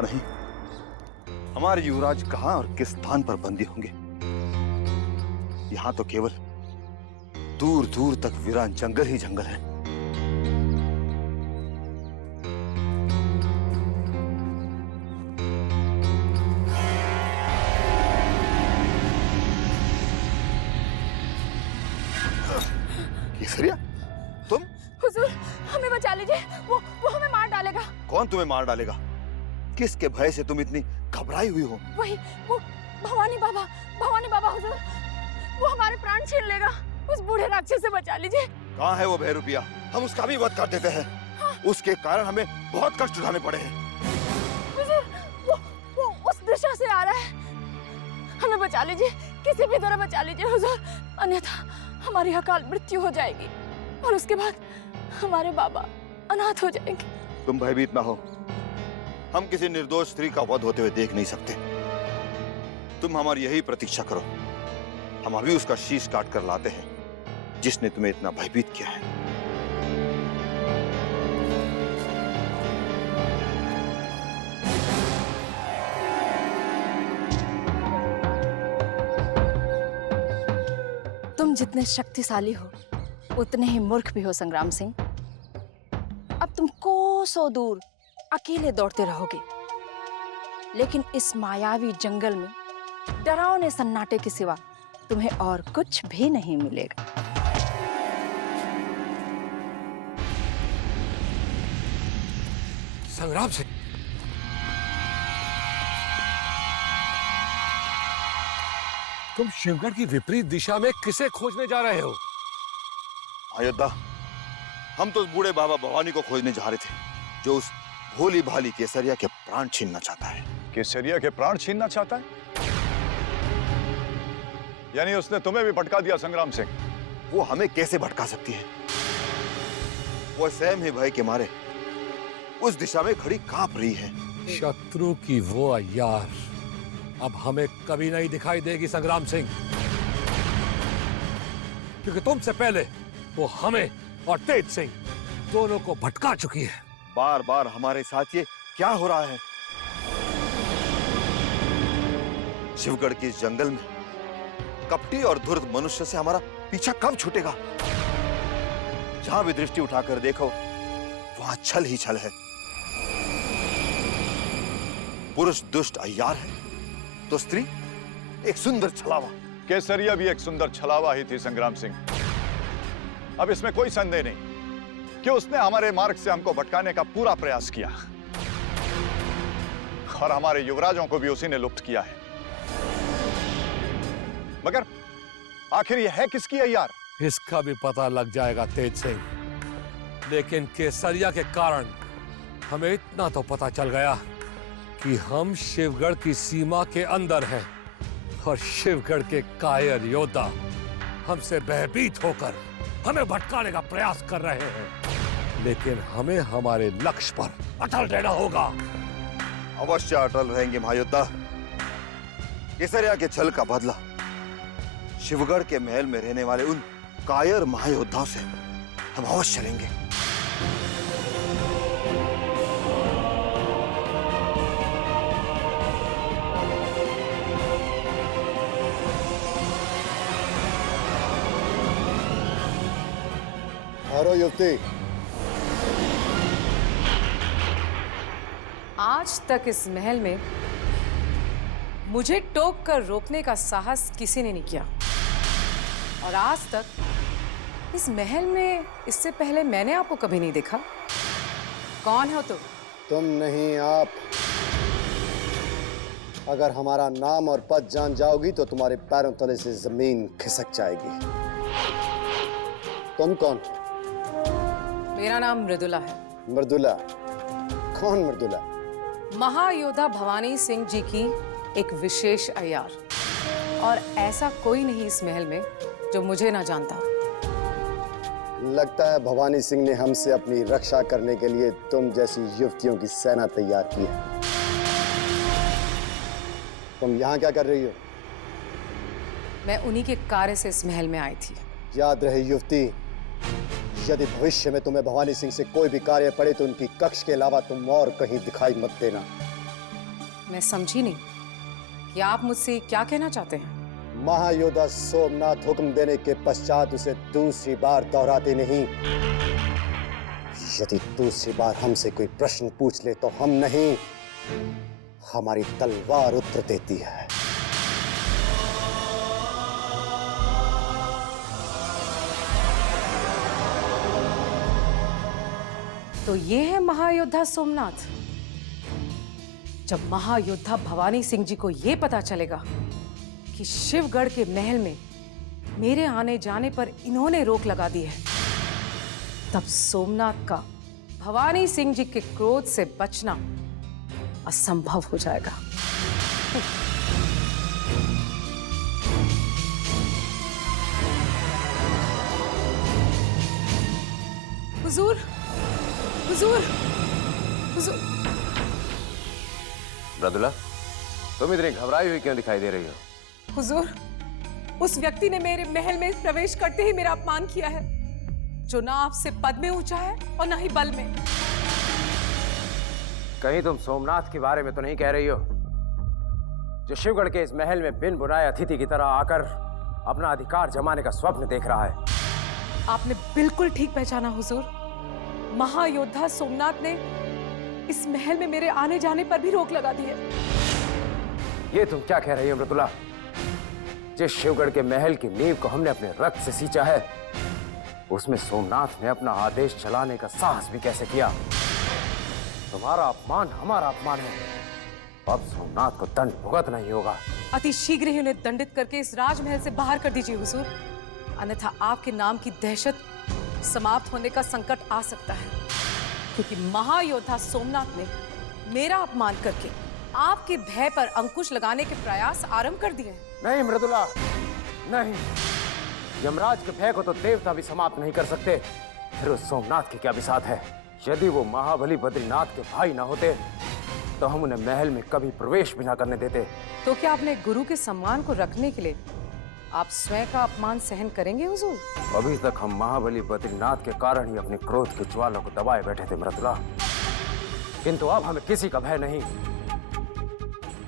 पता नहीं हमारे युवराज कहां और किस स्थान पर बंदी होंगे। यहां तो केवल दूर दूर तक वीरान जंगल ही जंगल है। केसरिया, तुम? हुजूर, हमें बचा लीजिए, वो हमें मार डालेगा। कौन तुम्हें मार डालेगा? किसके भय से तुम इतनी घबराई हुई हो? वही वो भवानी बाबा हुजूर, वो हमारे प्राण छीन लेगा। उस बूढ़े राक्षस से बचा लीजिए। कहाँ है वो भैरूपिया? हम उसका भी वध कर देते हैं। हाँ। उसके कारण हमें बहुत कष्ट उठाने पड़े हैं। हुजूर, वो उस दिशा से आ रहा है। हमें बचा लीजिए, किसी भी तरह बचा लीजिए हुजूर, अन्यथा हमारी अकाल मृत्यु हो जाएगी और उसके बाद हमारे बाबा अनाथ हो जाएंगे। तुम भयभीत ना हो, हम किसी निर्दोष स्त्री का वध होते हुए देख नहीं सकते। तुम हमारी यही प्रतीक्षा करो, हम अभी उसका शीश काट कर लाते हैं जिसने तुम्हें इतना भयभीत किया है। तुम जितने शक्तिशाली हो उतने ही मूर्ख भी हो संग्राम सिंह। अब तुम कोसों दूर अकेले दौड़ते रहोगे, लेकिन इस मायावी जंगल में डरावने सन्नाटे के सिवा तुम्हें और कुछ भी नहीं मिलेगा। संग्राम सिंह, तुम शिवगढ़ की विपरीत दिशा में किसे खोजने जा रहे हो? अयोध्या, हम तो उस बूढ़े बाबा भवानी को खोजने जा रहे थे जो उस भोली भाली केसरिया के प्राण छीनना चाहता है। केसरिया के प्राण छीनना चाहता है? यानी उसने तुम्हें भी भटका दिया संग्राम सिंह? वो हमें कैसे भटका सकती है? वो स्वयं ही भय के मारे उस दिशा में खड़ी कांप रही है। शत्रु की वो अय्यार अब हमें कभी नहीं दिखाई देगी संग्राम सिंह, क्योंकि तुमसे पहले वो हमें और तेज सिंह दोनों को भटका चुकी है। बार बार हमारे साथ ये क्या हो रहा है? शिवगढ़ के इस जंगल में कपटी और धूर्त मनुष्य से हमारा पीछा कब छूटेगा? जहां भी दृष्टि उठाकर देखो वहां छल ही छल है। पुरुष दुष्ट अय्यार है तो स्त्री एक सुंदर छलावा। केसरिया भी एक सुंदर छलावा ही थी संग्राम सिंह। अब इसमें कोई संदेह नहीं कि उसने हमारे मार्ग से हमको भटकाने का पूरा प्रयास किया और हमारे युवराजों को भी उसी ने लुप्त किया है। मगर आखिर यह है किसकी अय्यार? इसका भी पता लग जाएगा तेज सिंह, लेकिन केसरिया के कारण हमें इतना तो पता चल गया कि हम शिवगढ़ की सीमा के अंदर हैं और शिवगढ़ के कायर योद्धा हमसे भयभीत होकर हमें भटकाने का प्रयास कर रहे हैं, लेकिन हमें हमारे लक्ष्य पर अटल रहना होगा। अवश्य अटल रहेंगे महायोद्धा। केसरिया के छल का बदला शिवगढ़ के महल में रहने वाले उन कायर महायोद्धाओं से हम अवश्य लेंगे। हारो युवती, आज तक इस महल में मुझे टोक कर रोकने का साहस किसी ने नहीं किया, और आज तक इस महल में इससे पहले मैंने आपको कभी नहीं देखा। कौन हो तुम नहीं आप। अगर हमारा नाम और पद जान जाओगी तो तुम्हारे पैरों तले से जमीन खिसक जाएगी। तुम कौन? मेरा नाम मृदुला है। मृदुला? कौन मृदुला? महायोद्धा भवानी सिंह जी की एक विशेष अय्यार, और ऐसा कोई नहीं इस महल में जो मुझे ना जानता। लगता है भवानी सिंह ने हमसे अपनी रक्षा करने के लिए तुम जैसी युवतियों की सेना तैयार की है। तुम यहाँ क्या कर रही हो? मैं उन्हीं के कार्य से इस महल में आई थी। याद रहे युवती, यदि भविष्य में तुम्हें भवानी सिंह से कोई भी कार्य पड़े तो उनकी कक्ष के अलावा तुम और कहीं दिखाई मत देना। मैं समझी नहीं कि आप मुझसे क्या कहना चाहते हैं। महायोद्धा सोमनाथ हुक्म देने के पश्चात उसे दूसरी बार दोहराते नहीं। यदि दूसरी बार हमसे कोई प्रश्न पूछ ले तो हम नहीं, हमारी तलवार उत्तर देती है। तो ये है महायोद्धा सोमनाथ। जब महायोद्धा भवानी सिंह जी को यह पता चलेगा कि शिवगढ़ के महल में मेरे आने जाने पर इन्होंने रोक लगा दी है, तब सोमनाथ का भवानी सिंह जी के क्रोध से बचना असंभव हो जाएगा। हुजूर, हुजूर, हुजूर। मृदुला, तुम इतनी घबराई हुई क्यों दिखाई दे रही हो? हुजूर, उस व्यक्ति ने मेरे महल में प्रवेश करते ही मेरा अपमान किया है, जो ना आपसे पद में ऊंचा है और ना ही बल में। कहीं तुम सोमनाथ के बारे में तो नहीं कह रही हो, जो शिवगढ़ के इस महल में बिन बुलाए अतिथि की तरह आकर अपना अधिकार जमाने का स्वप्न देख रहा है? आपने बिल्कुल ठीक पहचाना हुजूर। महायोद्धा सोमनाथ ने इस महल में मेरे आने जाने पर भी रोक लगा दी है। ये तुम क्या कह रही हो मृदुला? जिस शिवगढ़ के महल की नींव को हमने अपने रक्त से सींचा है, उसमें सोमनाथ ने अपना आदेश चलाने का साहस भी कैसे किया? तुम्हारा अपमान हमारा अपमान है। अब सोमनाथ को दंड भुगतना ही होगा। अति शीघ्र ही उन्हें दंडित करके इस राजमहल से बाहर कर दीजिए हुजूर, अन्यथा आपके नाम की दहशत समाप्त होने का संकट आ सकता है, क्योंकि महायोद्धा सोमनाथ ने मेरा अपमान करके आपके भय पर अंकुश लगाने के प्रयास आरंभ कर दिए हैं। नहीं मृदुला, नहीं। यमराज के भय को तो देवता भी समाप्त नहीं कर सकते, फिर उस सोमनाथ के क्या बिसात है? यदि वो महाबली बद्रीनाथ के भाई ना होते तो हम उन्हें महल में कभी प्रवेश भी ना करने देते। तो क्या अपने गुरु के सम्मान को रखने के लिए आप स्वयं का अपमान सहन करेंगे हुजूर? अभी तक हम महाबली बद्रीनाथ के कारण ही अपने क्रोध की ज्वाला को दबाए बैठे थे मृदुला, किंतु अब हमें किसी का भय नहीं।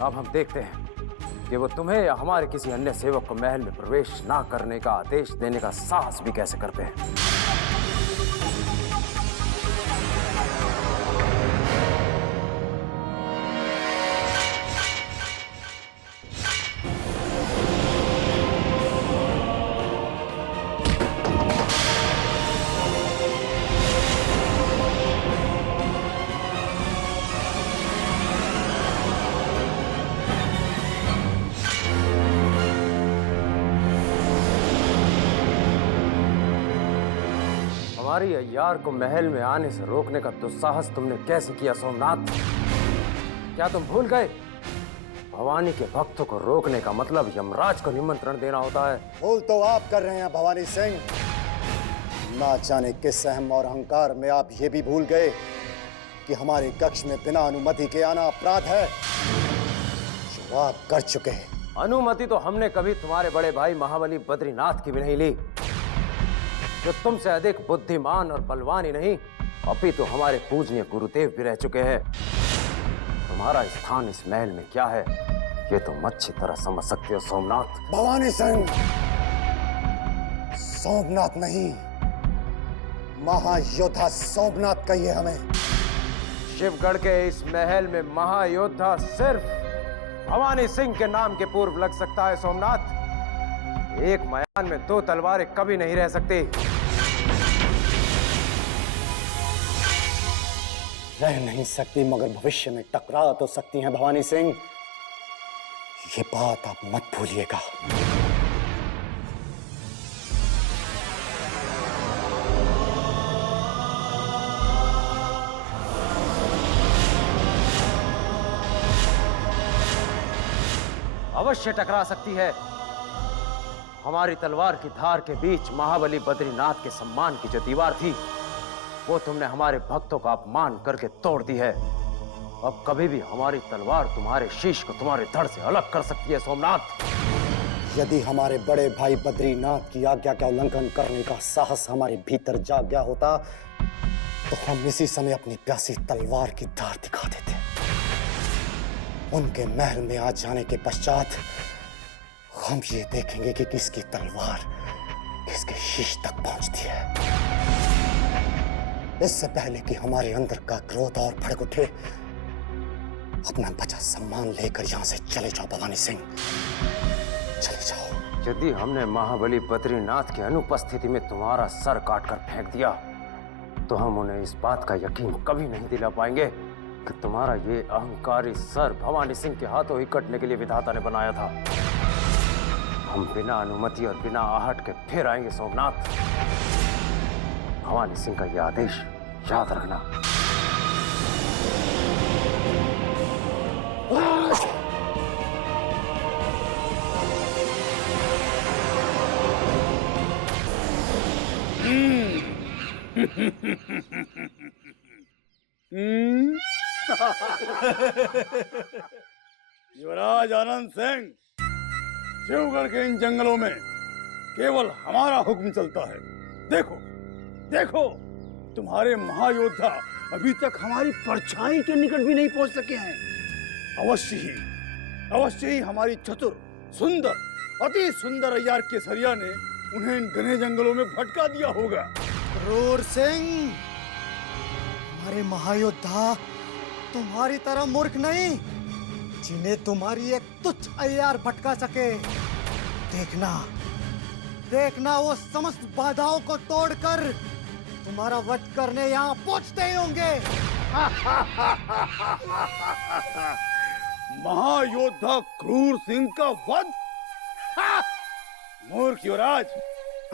अब हम देखते हैं कि वो तुम्हें या हमारे किसी अन्य सेवक को महल में प्रवेश ना करने का आदेश देने का साहस भी कैसे करते हैं। हमारी अय्यार को महल में आने से रोकने का दुस्साहस तुमने कैसे किया सोमनाथ? क्या तुम भूल गए? भवानी के भक्तों को रोकने का मतलब यमराज को निमंत्रण देना होता है। भूल तो आप कर रहे हैं भवानी सिंह। ना जाने किस सहम और अहंकार में आप ये भी भूल गए कि हमारे कक्ष में बिना अनुमति के आना अपराध है, जो आप कर चुके हैं। अनुमति तो हमने कभी तुम्हारे बड़े भाई महाबली बद्रीनाथ की भी नहीं ली, जो तुमसे अधिक बुद्धिमान और बलवान ही नहीं, अपितु हमारे पूजनीय गुरुदेव भी रह चुके हैं। तुम्हारा स्थान इस महल में क्या है, ये तुम अच्छी तरह समझ सकते हो सोमनाथ। भवानी सिंह, सोमनाथ नहीं, महायोद्धा सोमनाथ कहिए हमें। शिवगढ़ के इस महल में महायोद्धा सिर्फ भवानी सिंह के नाम के पूर्व लग सकता है सोमनाथ। एक मैदान में दो तलवारें कभी नहीं रह सकती। रह नहीं सकती, मगर भविष्य में टकरा तो सकती हैं भवानी सिंह। ये बात आप मत भूलिएगा। अवश्य टकरा सकती है। हमारी तलवार की धार के बीच महाबली बद्रीनाथ के सम्मान की जो दीवार थी, वो तुमने हमारे भक्तों का अपमान करके तोड़ दी है। अब कभी भी हमारी तलवार तुम्हारे शीश को तुम्हारे धड़ से अलग कर सकती है सोमनाथ। यदि हमारे बड़े भाई बद्रीनाथ की आज्ञा का उल्लंघन करने का साहस हमारे भीतर जाग गया होता, तो हम इसी समय अपनी प्यासी तलवार की धार दिखा देते। उनके महल में आ जाने के पश्चात हम ये देखेंगे कि किसकी तलवार किसके शीश तक पहुंचती है। इससे पहले कि हमारे अंदर का क्रोध और भड़क उठे, अपना बचा सम्मान लेकर यहां से चले जाओ भवानी सिंह, चले जाओ। यदि हमने महाबली बद्रीनाथ की अनुपस्थिति में तुम्हारा सर काटकर फेंक दिया तो हम उन्हें इस बात का यकीन कभी नहीं दिला पाएंगे कि तुम्हारा ये अहंकारी सर भवानी सिंह के हाथों ही कटने के लिए विधाता ने बनाया था। हम बिना अनुमति और बिना आहट के फिर आएंगे सोमनाथ। भवानी सिंह का यह आदेश याद रखना। युवराज आनंद सिंह, शिवगढ़ के इन जंगलों में केवल हमारा हुक्म चलता है। देखो देखो, तुम्हारे महायोद्धा अभी तक हमारी परछाई के निकट भी नहीं पहुंच सके हैं। अवश्य ही हमारी चतुर, सुंदर, अति सुंदर अय्यार केसरिया ने उन्हें इन घने जंगलों में भटका दिया होगा। क्रूर सिंह, हमारे महायोद्धा तुम्हारी तरह मूर्ख नहीं, जिन्हें तुम्हारी एक तुच्छ अय्यार भटका सके। देखना देखना, वो समस्त बाधाओं को तोड़कर तुम्हारा वध करने यहाँ पहुंचते ही होंगे। महायोद्धा क्रूर सिंह का वध? मूर्ख युवराज,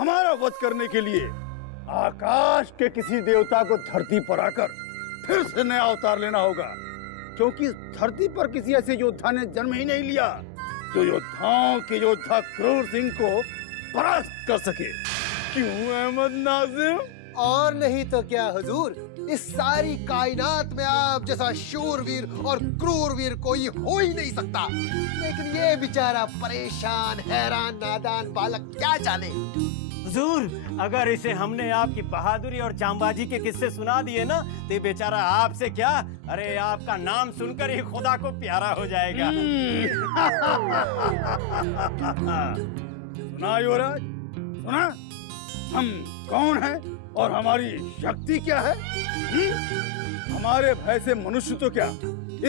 हमारा वध करने के लिए आकाश के किसी देवता को धरती पर आकर फिर से नया अवतार लेना होगा, क्योंकि धरती पर किसी ऐसे योद्धा ने जन्म ही नहीं लिया जो योद्धाओं के योद्धा क्रूर सिंह को परास्त कर सके। क्यों अहमद नाजिम? और नहीं तो क्या हुजूर, इस सारी कायनात में आप जैसा शूरवीर और क्रूरवीर कोई हो ही नहीं सकता। लेकिन ये बेचारा परेशान, हैरान, नादान बालक क्या जाने। हुजूर, अगर इसे हमने आपकी बहादुरी और जांबाजी के किस्से सुना दिए ना, तो ये बेचारा आपसे क्या, अरे आपका नाम सुनकर ही खुदा को प्यारा हो जाएगा। सुना युवराज, सुना हम कौन हैं और हमारी शक्ति क्या है? हमारे भय से मनुष्य तो क्या,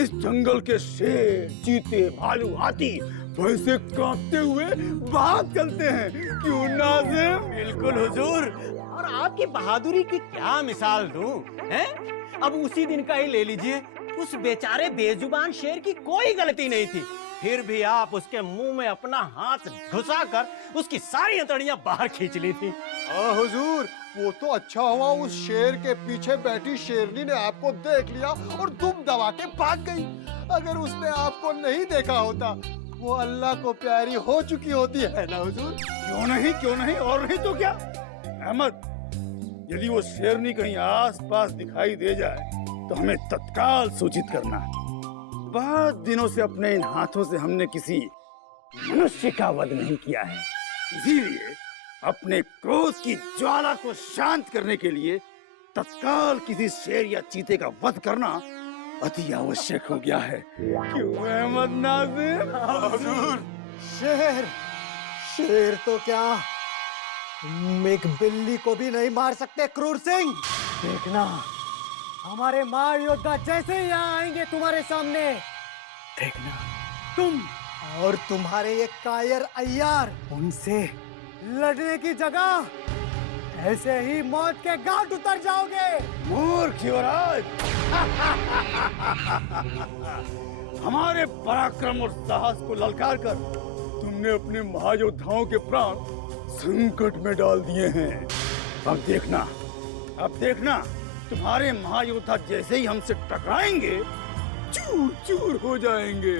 इस जंगल के शेर, चीते, भालू, हाथी वैसे कांपते हुए भाग चलते हैं। क्यों नाज़िम? बिल्कुल हुजूर, और आपकी बहादुरी की क्या मिसाल दूं, हैं? अब उसी दिन का ही ले लीजिए, उस बेचारे बेजुबान शेर की कोई गलती नहीं थी, फिर भी आप उसके मुंह में अपना हाथ घुसाकर उसकी सारी हथेलियां बाहर खींच ली थी। हुजूर, वो तो अच्छा हुआ उस शेर के पीछे बैठी शेरनी ने आपको देख लिया और दुम दबा के भाग गई। अगर उसने आपको नहीं देखा होता, वो अल्लाह को प्यारी हो चुकी होती है ना हुजूर? क्यों नहीं, और नहीं तो क्या। अहमद, यदि वो शेरनी कहीं आस पास दिखाई दे जाए तो हमें तत्काल सूचित करना। बहुत दिनों से अपने इन हाथों से हमने किसी मनुष्य का वध नहीं किया है, इसीलिए अपने क्रोध की ज्वाला को शांत करने के लिए तत्काल किसी शेर या चीते का वध करना अति आवश्यक हो गया है। क्यों अहमद नाज़िम? हुजूर, शेर तो क्या, तुम एक बिल्ली को भी नहीं मार सकते क्रूर सिंह। देखना, हमारे महायोद्धा जैसे ही यहाँ आएंगे तुम्हारे सामने, देखना तुम और तुम्हारे ये कायर अय्यार उनसे लड़ने की जगह ऐसे ही मौत के घाट उतर जाओगे। मूर्ख युवराज, हमारे पराक्रम और साहस को ललकार कर तुमने अपने महायोद्धाओं के प्राण संकट में डाल दिए हैं। अब देखना, तुम्हारे महायोद्धा जैसे ही हमसे टकराएंगे चूर चूर हो जाएंगे।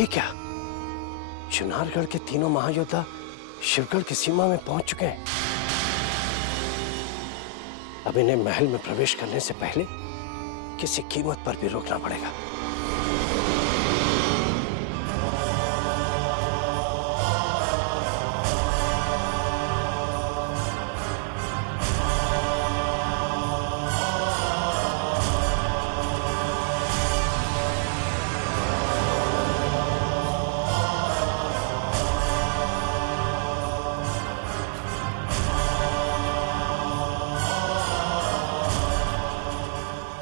ये क्या? चुनारगढ़ के तीनों महायोद्धा शिवगढ़ की सीमा में पहुंच चुके हैं। अब इन्हें महल में प्रवेश करने से पहले किसी कीमत पर भी रोकना पड़ेगा।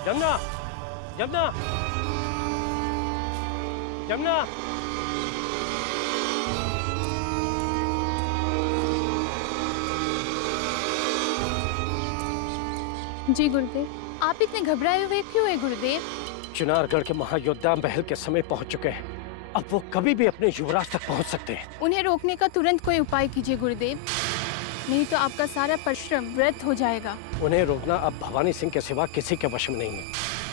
जमुना, जमुना, जमुना। जी गुरुदेव, आप इतने घबराए हुए क्यों है गुरुदेव? चुनारगढ़ के महायोद्धा महल के समय पहुंच चुके हैं। अब वो कभी भी अपने युवराज तक पहुंच सकते हैं। उन्हें रोकने का तुरंत कोई उपाय कीजिए गुरुदेव, नहीं तो आपका सारा परिश्रम व्यर्थ हो जाएगा। उन्हें रोकना अब भवानी सिंह के सिवा किसी के वश में नहीं है।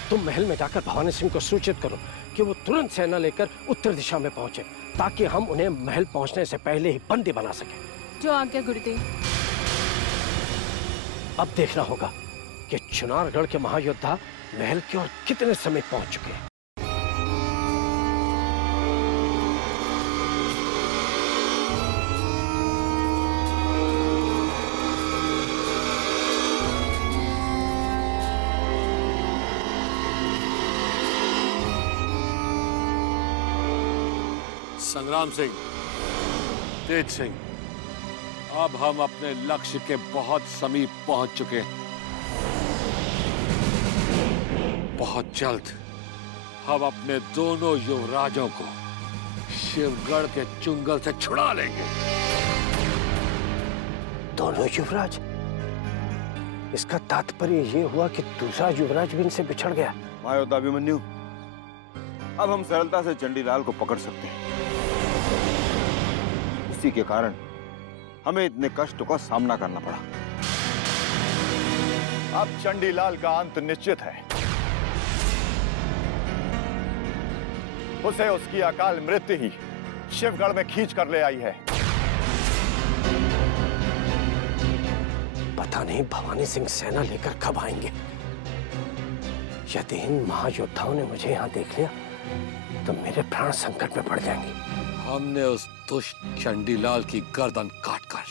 तुम महल में जाकर भवानी सिंह को सूचित करो कि वो तुरंत सेना लेकर उत्तर दिशा में पहुंचे, ताकि हम उन्हें महल पहुंचने से पहले ही बंदी बना सकें। जो आज्ञा गुरुदेव। अब देखना होगा कि चुनारगढ़ के महायोद्धा महल की ओर कितने समय पहुंच चुके हैं। संग्राम सिंह, तेज सिंह, अब हम अपने लक्ष्य के बहुत समीप पहुंच चुके हैं। बहुत जल्द हम अपने दोनों युवराजों को शिवगढ़ के चुंगल से छुड़ा लेंगे। दोनों युवराज? इसका तात्पर्य ये हुआ कि दूसरा युवराज भी इनसे बिछड़ गया। महायोद्धा अभिमन्यु, अब हम सरलता से चंडीलाल को पकड़ सकते हैं। इसी के कारण हमें इतने कष्ट का सामना करना पड़ा। अब चंडीलाल का अंत निश्चित है। उसे उसकी अकाल मृत्यु ही शिवगढ़ में खींच कर ले आई है। पता नहीं भवानी सिंह सेना लेकर कब आएंगे। यदि इन महायोद्धाओं ने मुझे यहाँ देख लिया तो मेरे प्राण संकट में पड़ जाएंगे। हमने उस दुष्ट चंडीलाल की गर्दन काटकर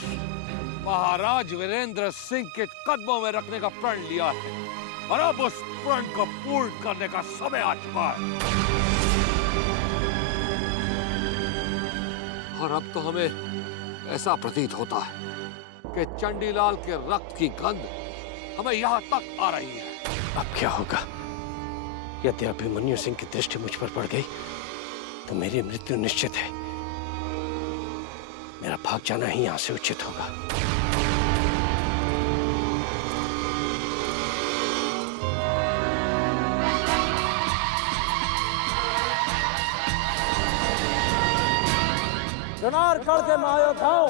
महाराज वीरेंद्र सिंह के कदमों में रखने का प्रण लिया है, और अब उस प्रण को पूर्ण करने का समय आ चुका है। और अब तो हमें ऐसा प्रतीत होता है कि चंडीलाल के रक्त की गंध हमें यहाँ तक आ रही है। अब क्या होगा? यदि अभिमन्यु सिंह की दृष्टि मुझ पर पड़ गई तो मेरी मृत्यु निश्चित है। मेरा भाग जाना ही यहां से उचित होगा। चुनारगढ़ के महायोद्धाओं,